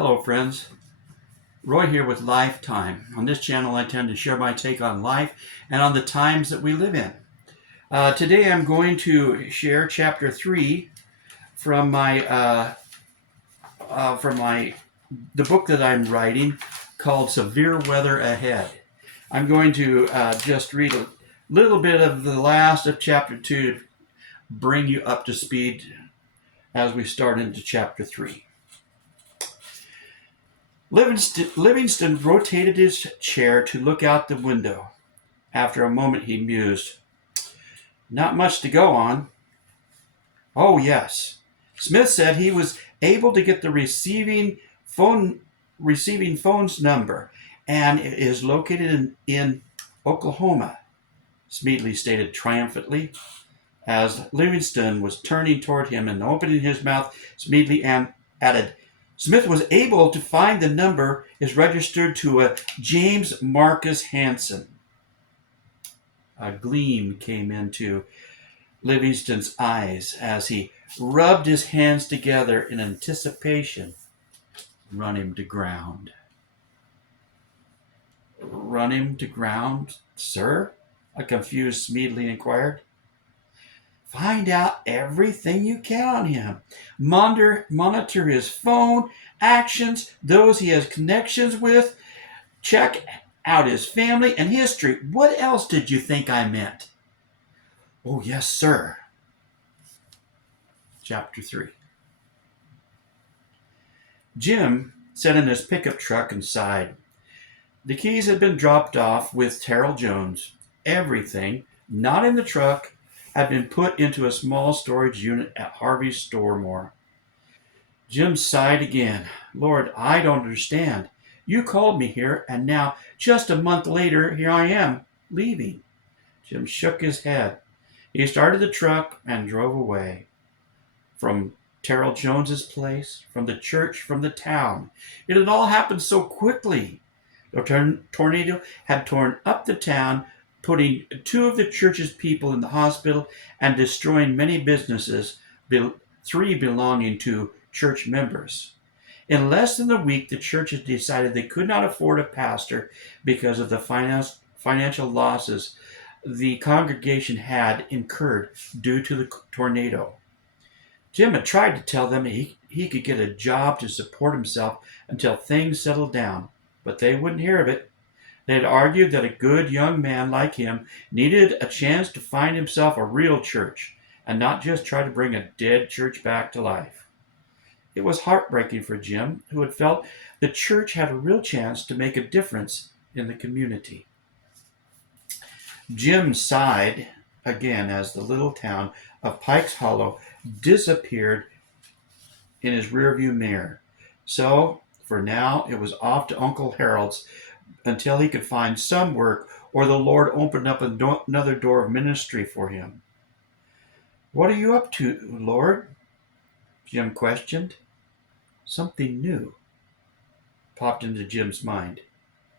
Hello, friends. Roy here with Lifetime. On this channel, I tend to share my take on life and on the times that we live in. Today, I'm going to share chapter 3 from the book that I'm writing called Severe Weather Ahead. I'm going to just read a little bit of the last of chapter 2 to bring you up to speed as we start into chapter 3. Livingston rotated his chair to look out the window. After a moment, he mused. Not much to go on. Oh, yes. Smith said he was able to get the receiving phone's number, and it is located in Oklahoma, Smeatley stated triumphantly. As Livingston was turning toward him and opening his mouth, Smeatley added, Smith was able to find the number is registered to a James Marcus Hanson. A gleam came into Livingston's eyes as he rubbed his hands together in anticipation. Run him to ground. Run him to ground, sir? A confused Smeatley inquired. Find out everything you can on him. Monitor his phone, actions, those he has connections with. Check out his family and history. What else did you think I meant? Oh, yes, sir. Chapter 3. Jim sat in his pickup truck and sighed. The keys had been dropped off with Terrell Jones. Everything, not in the truck, had been put into a small storage unit at Harvey's store more. Jim sighed again. Lord, I don't understand. You called me here, and now, just a month later, here I am, leaving. Jim shook his head. He started the truck and drove away. From Terrell Jones's place, from the church, from the town. It had all happened so quickly. The tornado had torn up the town, putting 2 of the church's people in the hospital and destroying many businesses, 3 belonging to church members. In less than a week, the church had decided they could not afford a pastor because of the financial losses the congregation had incurred due to the tornado. Jim had tried to tell them he could get a job to support himself until things settled down, but they wouldn't hear of it. They had argued that a good young man like him needed a chance to find himself a real church and not just try to bring a dead church back to life. It was heartbreaking for Jim, who had felt the church had a real chance to make a difference in the community. Jim sighed again as the little town of Pikes Hollow disappeared in his rearview mirror. So, for now, it was off to Uncle Harold's until he could find some work or the Lord opened up another door of ministry for him. What are you up to, Lord? Jim questioned. Something new popped into Jim's mind.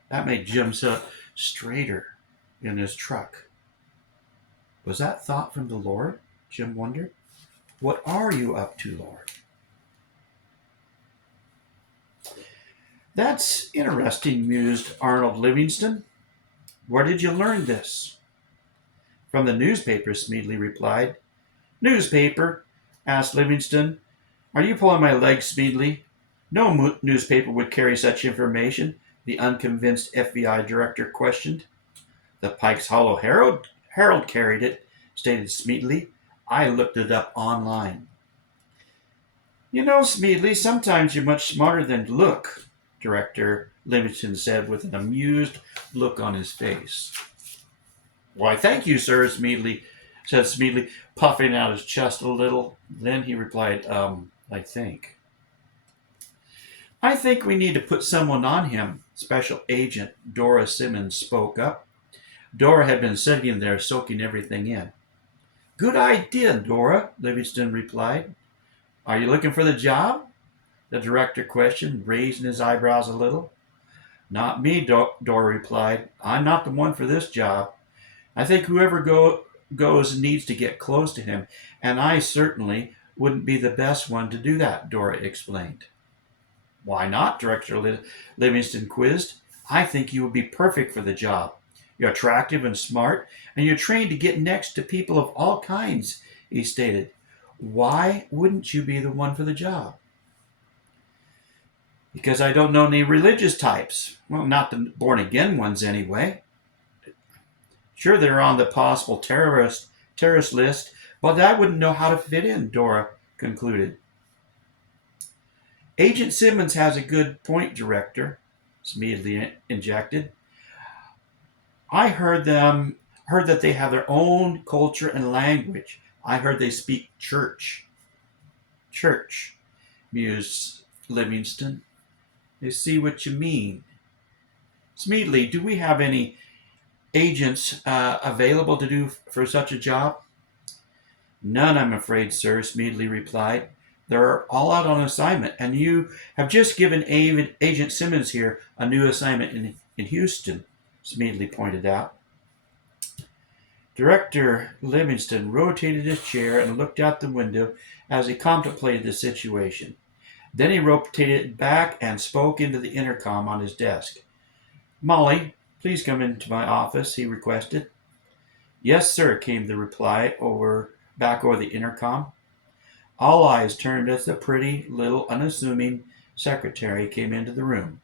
That made Jim sit straighter in his truck. Was that thought from the Lord? Jim wondered. What are you up to, Lord? That's interesting, mused Arnold Livingston. Where did you learn this? From the newspaper, Smeatley replied. Newspaper? Asked Livingston. Are you pulling my leg, Smeatley? No newspaper would carry such information, the unconvinced FBI director questioned. The Pikes Hollow Herald carried it, stated Smeatley. I looked it up online. You know, Smeatley, sometimes you're much smarter than you look, Director Livingston said with an amused look on his face. Why, thank you, sir, said Smeatley, puffing out his chest a little. Then he replied, I think. I think we need to put someone on him, Special Agent Dora Simmons spoke up. Dora had been sitting there soaking everything in. Good idea, Dora, Livingston replied. Are you looking for the job? The director questioned, raising his eyebrows a little. Not me, Dora replied. I'm not the one for this job. I think whoever goes needs to get close to him, and I certainly wouldn't be the best one to do that, Dora explained. Why not? Director Livingston quizzed. I think you would be perfect for the job. You're attractive and smart, and you're trained to get next to people of all kinds, he stated. Why wouldn't you be the one for the job? Because I don't know any religious types. Well, not the born again ones anyway. Sure, they're on the possible terrorist list, but I wouldn't know how to fit in, Dora concluded. Agent Simmons has a good point, Director, Smedley injected. I heard that they have their own culture and language. I heard they speak church. Church, mused Livingston. I see what you mean. Smedley, do we have any agents available to do for such a job? None, I'm afraid, sir, Smedley replied. They're all out on assignment, and you have just given Agent Simmons here a new assignment in Houston, Smedley pointed out. Director Livingston rotated his chair and looked out the window as he contemplated the situation. Then he rotated back and spoke into the intercom on his desk. Molly, please come into my office, he requested. Yes, sir, came the reply back over the intercom. All eyes turned as the pretty, little, unassuming secretary came into the room.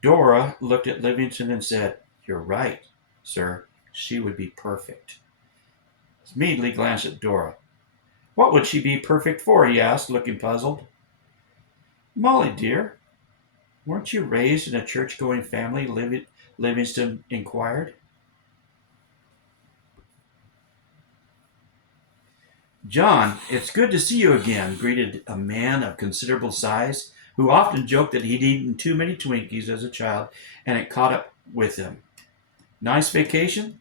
Dora looked at Livingston and said, You're right, sir. She would be perfect. Smedley glanced at Dora. What would she be perfect for? He asked, looking puzzled. Molly, dear, weren't you raised in a church-going family? Livingston inquired. John, it's good to see you again, greeted a man of considerable size who often joked that he'd eaten too many Twinkies as a child and it caught up with him. Nice vacation?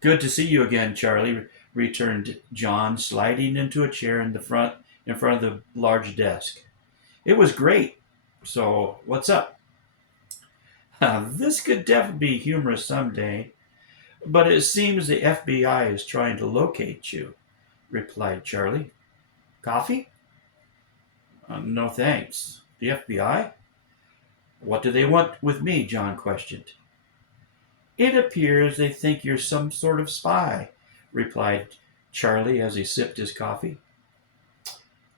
Good to see you again, Charlie, returned John, sliding into a chair in front of the large desk. It was great. So, what's up? This could definitely be humorous someday, but it seems the FBI is trying to locate you, replied Charlie. Coffee? No thanks. The FBI? What do they want with me? John questioned. It appears they think you're some sort of spy, replied Charlie as he sipped his coffee.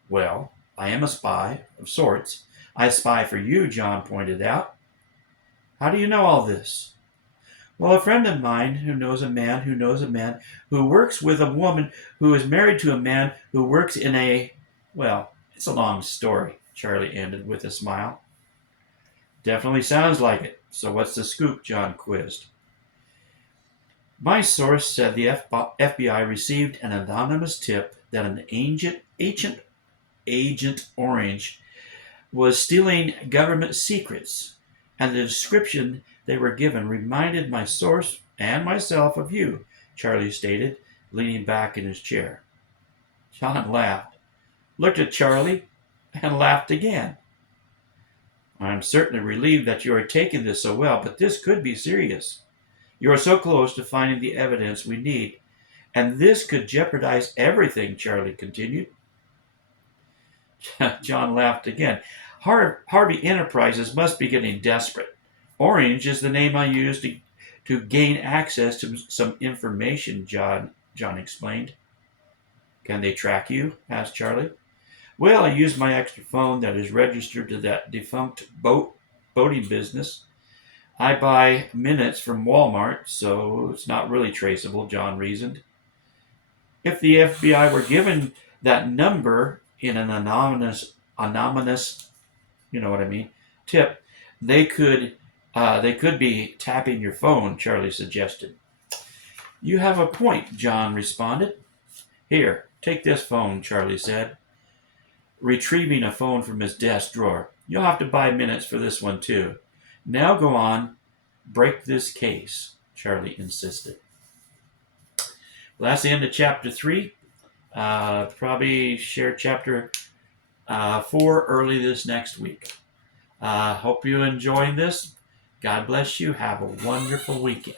Well, I am a spy, of sorts. I spy for you, John pointed out. How do you know all this? Well, a friend of mine who knows a man who knows a man who works with a woman who is married to a man who works in a... Well, it's a long story, Charlie ended with a smile. Definitely sounds like it. So what's the scoop? John quizzed. My source said the FBI received an anonymous tip that an Agent Orange was stealing government secrets, and the description they were given reminded my source and myself of you, Charlie stated, leaning back in his chair. John laughed, looked at Charlie, and laughed again. I'm certainly relieved that you are taking this so well, but this could be serious. You are so close to finding the evidence we need, and this could jeopardize everything, Charlie continued. John laughed again. Harvey Enterprises must be getting desperate. Orange is the name I used to gain access to some information, John explained. Can they track you? Asked Charlie. Well, I used my extra phone that is registered to that defunct boating business. I buy minutes from Walmart, so it's not really traceable, John reasoned. If the FBI were given that number in an anonymous, you know what I mean, tip, they could be tapping your phone, Charlie suggested. You have a point, John responded. Here, take this phone, Charlie said, retrieving a phone from his desk drawer. You'll have to buy minutes for this one, too. Now go on, break this case, Charlie insisted. Well, that's the end of chapter 3. Probably share chapter 4 early this next week. Hope you're enjoying this. God bless you. Have a wonderful weekend.